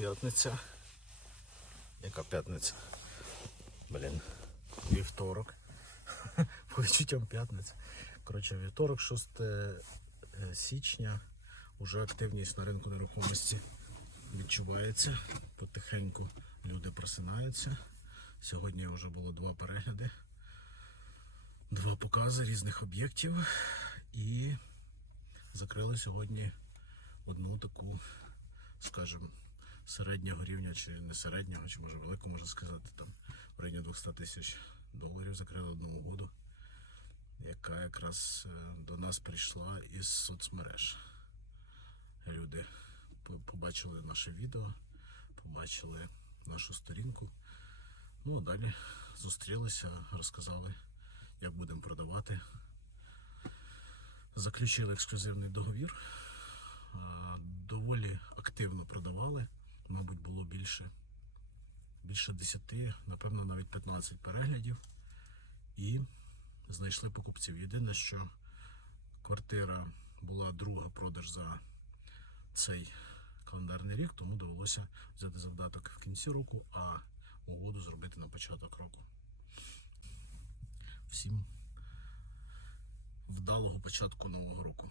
п'ятниця. Яка п'ятниця? Блін. Вівторок. По відчуттям п'ятниця. Коротше, вівторок, 6 е, січня. Уже активність на ринку нерухомості відчувається. Потихеньку люди просинаються. Сьогодні вже було два перегляди, два покази різних об'єктів. І закрили сьогодні одну таку, скажімо, середнього рівня, чи не середнього, чи може великого, можна сказати, там в районі 200 тисяч доларів закрили одну угоду, яка якраз е, до нас прийшла із соцмереж. Люди побачили наше відео, побачили нашу сторінку. Ну а далі зустрілися, розказали, як будемо продавати. Заключили ексклюзивний договір. Е, Доволі активно продавали. Мабуть, було більше, більше 10, напевно, навіть 15 переглядів. І знайшли покупців. Єдине, що квартира була друга продаж за цей календарний рік, тому довелося взяти завдаток в кінці року, а угоду зробити на початок року. Всім вдалого початку нового року.